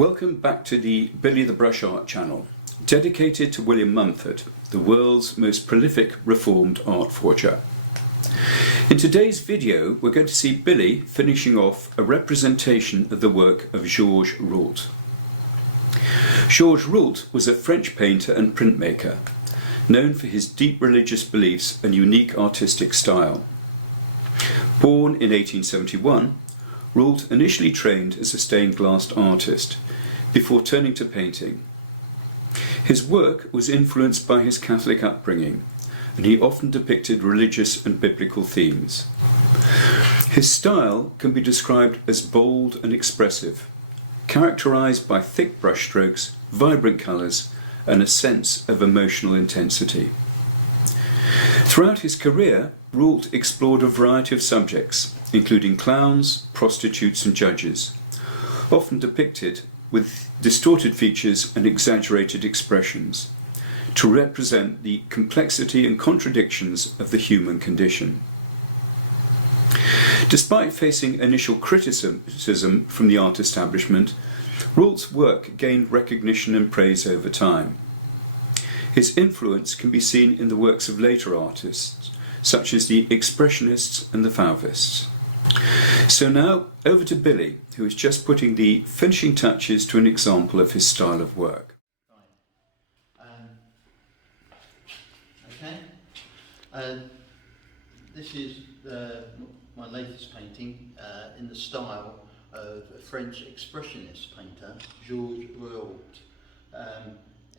Welcome back to the Billy the Brush Art channel, dedicated to William Mumford, the world's most prolific reformed art forger. In today's video, we're going to see Billy finishing off a representation of the work of Georges Roult. Georges Roult was a French painter and printmaker, known for his deep religious beliefs and unique artistic style. Born in 1871, Roult initially trained as a stained glass artist, before turning to painting. His work was influenced by his Catholic upbringing, and he often depicted religious and biblical themes. His style can be described as bold and expressive, characterized by thick brushstrokes, vibrant colours, and a sense of emotional intensity. Throughout his career, Roult explored a variety of subjects, including clowns, prostitutes and judges, often depicted with distorted features and exaggerated expressions, to represent the complexity and contradictions of the human condition. Despite facing initial criticism from the art establishment, Roult's work gained recognition and praise over time. His influence can be seen in the works of later artists, such as the Expressionists and the Fauvists. So now, over to Billy, who is just putting the finishing touches to an example of his style of work. This is my latest painting in the style of a French expressionist painter, Georges Roult.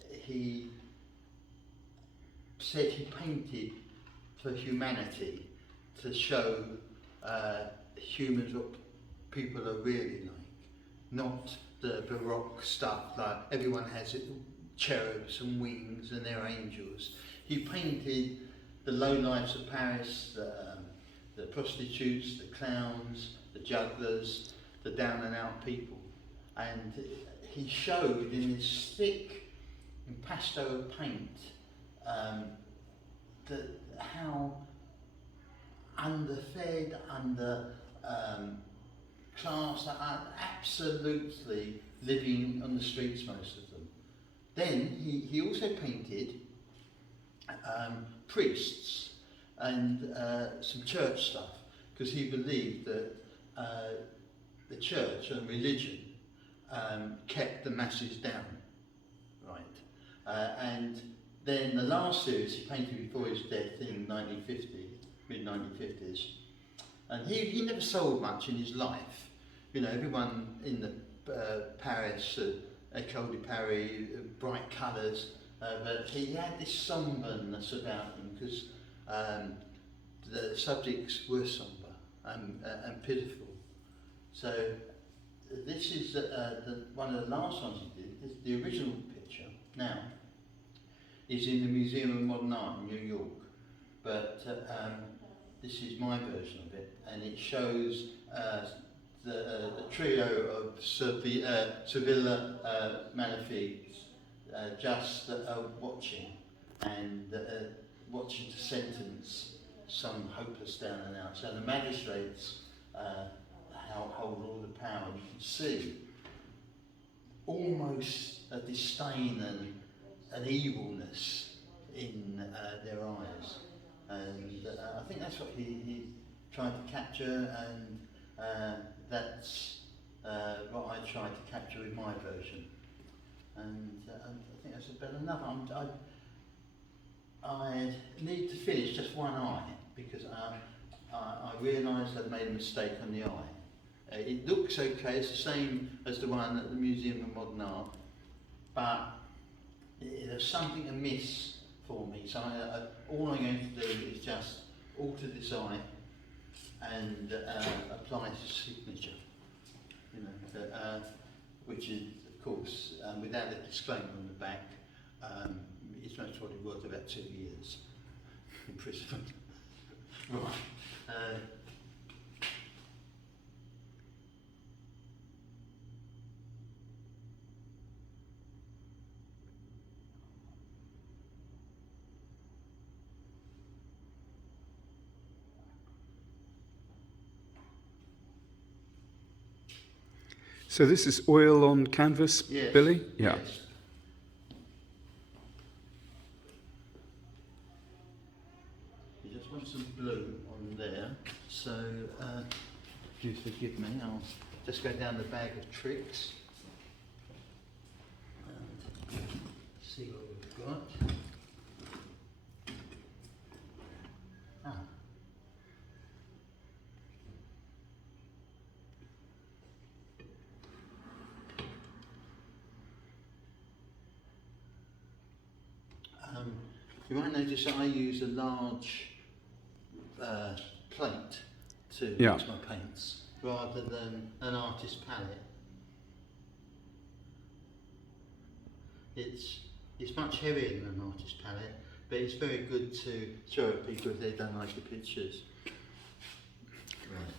He said he painted for humanity, to show humans what people are really like, not the Baroque stuff like everyone has cherubs and wings and they're angels. He painted the low lives of Paris, the prostitutes, the clowns, the jugglers, the down and out people, and he showed in his thick impasto paint how underfed, class, absolutely living on the streets, most of them. Then he also painted priests and some church stuff, because he believed that the church and religion kept the masses down, right? And then the last series he painted before his death in 1950, mid-1950s, and he never sold much in his life. You know, everyone in the Paris, École de Paris, bright colours, but he had this somberness about him, because the subjects were sombre and pitiful. So this is one of the last ones he did. The original picture now is in the Museum of Modern Art in New York, but this is my version of it, and it shows the trio of Sevilla Magnifiques just watching, and watching to sentence some hopeless down and out. So the magistrates hold all the power. You can see almost a disdain and an evilness in their eyes, and I think that's what he tried to capture, and that's what I tried to capture with my version. And I think that's about enough. I need to finish just one eye, because I realised I'd made a mistake on the eye. It looks okay, it's the same as the one at the Museum of Modern Art, but there's something amiss for me, so all I'm going to do is just alter this eye and apply his signature, you know, which is, of course, without the disclaimer on the back, it's most probably worth about 2 years imprisonment. Right. So this is oil on canvas, Yes. Billy? Yeah. Yes. You just want some blue on there. So, if you forgive me, I'll just go down the bag of tricks and see what we've got. Ah. You might notice that I use a large plate to Yeah. mix my paints rather than an artist palette. It's much heavier than an artist palette, but it's very good to show people if they don't like the pictures. Right.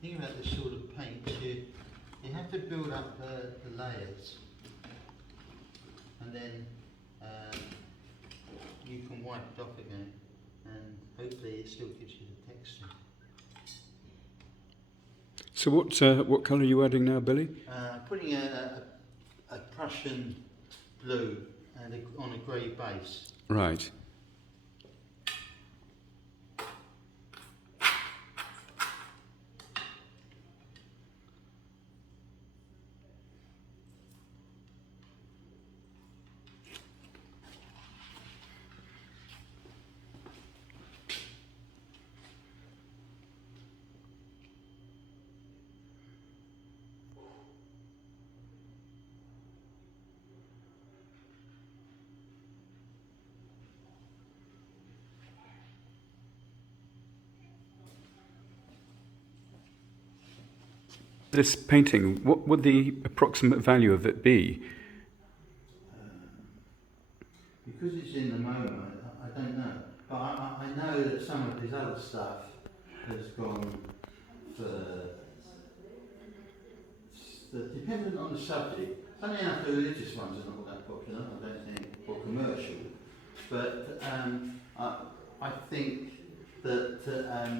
Think about this sort of paint, you have to build up the layers, and then you can wipe it off again, and hopefully it still gives you the texture. So what colour are you adding now, Billy? Putting a Prussian blue and on a grey base. Right. This painting, what would the approximate value of it be? Because it's in the MoMA, I don't know. But I know that some of his other stuff has gone for... Dependent on the subject. Funny enough, the religious ones are not that popular, I don't think, or commercial. But I think that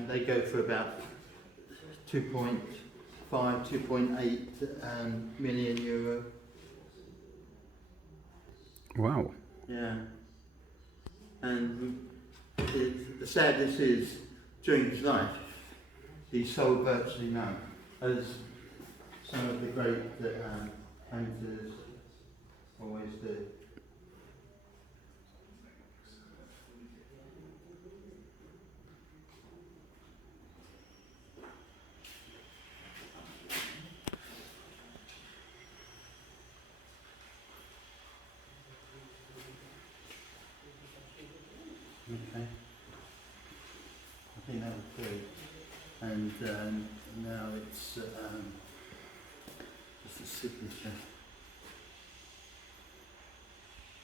they go for about 2.5, 2.8 million euro. Wow. Yeah. And the sadness is, during his life, he sold virtually none, as some of the great painters always do. Okay. I think that would do. And now it's just a signature.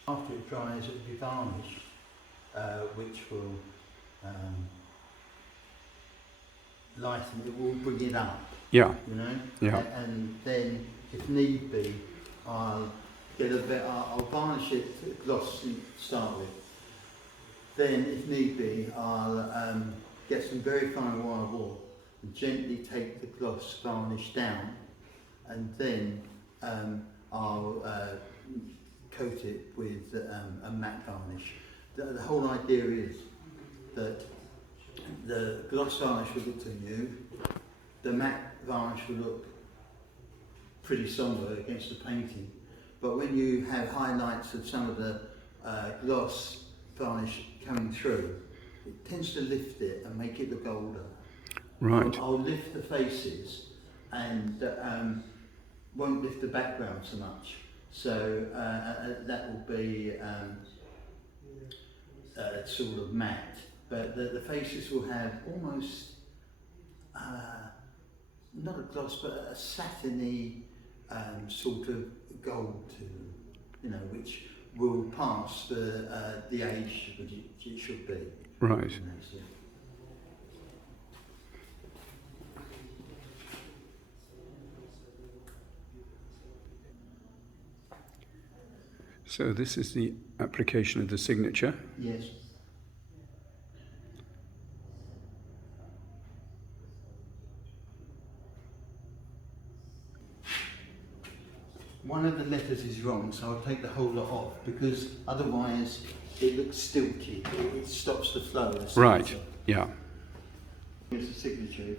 After it dries, it will be varnished, which will lighten it, will bring it up. Yeah. You know. Yeah. And then, if need be, I'll varnish it to gloss to start with. Then, if need be, I'll get some very fine wire wool and gently take the gloss varnish down, and then I'll coat it with a matte varnish. The whole idea is that the gloss varnish will look too new, the matte varnish will look pretty sombre against the painting, but when you have highlights of some of the gloss varnish coming through, it tends to lift it and make it look older. Right. I'll lift the faces and won't lift the background so much. So that will be sort of matte, but the faces will have almost not a gloss, but a satiny sort of gold to them, you know, which will pass the age which it should be. Right. So this is the application of the signature. Yes. One of the letters is wrong, so I'll take the whole lot off, because otherwise it looks stilty. It stops the flow. Of the Right, yeah. It's a signature.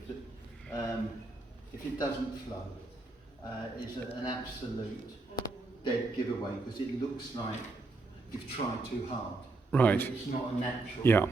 If it doesn't flow, it's an absolute dead giveaway, because it looks like you've tried too hard. Right. It's not a natural. Yeah.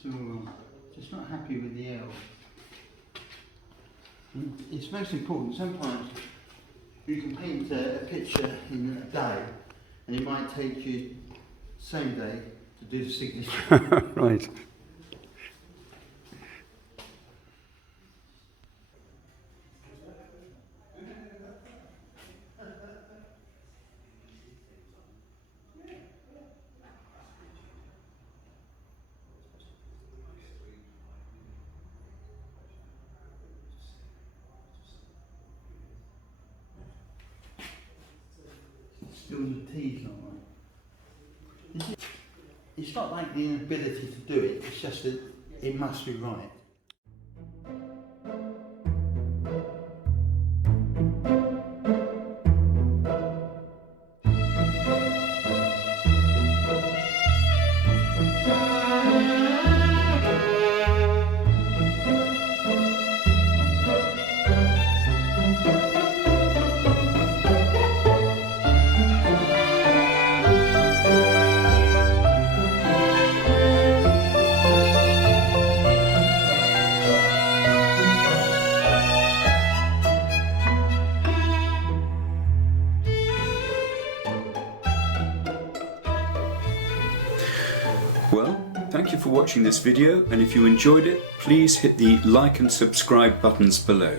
Still just not happy with the L. It's most important. Sometimes you can paint a picture in a day, and it might take you same day to do the signature. Right. Still the T's not right. It's not like the inability to do it, it's just that it must be right. Well, thank you for watching this video, and if you enjoyed it, please hit the like and subscribe buttons below.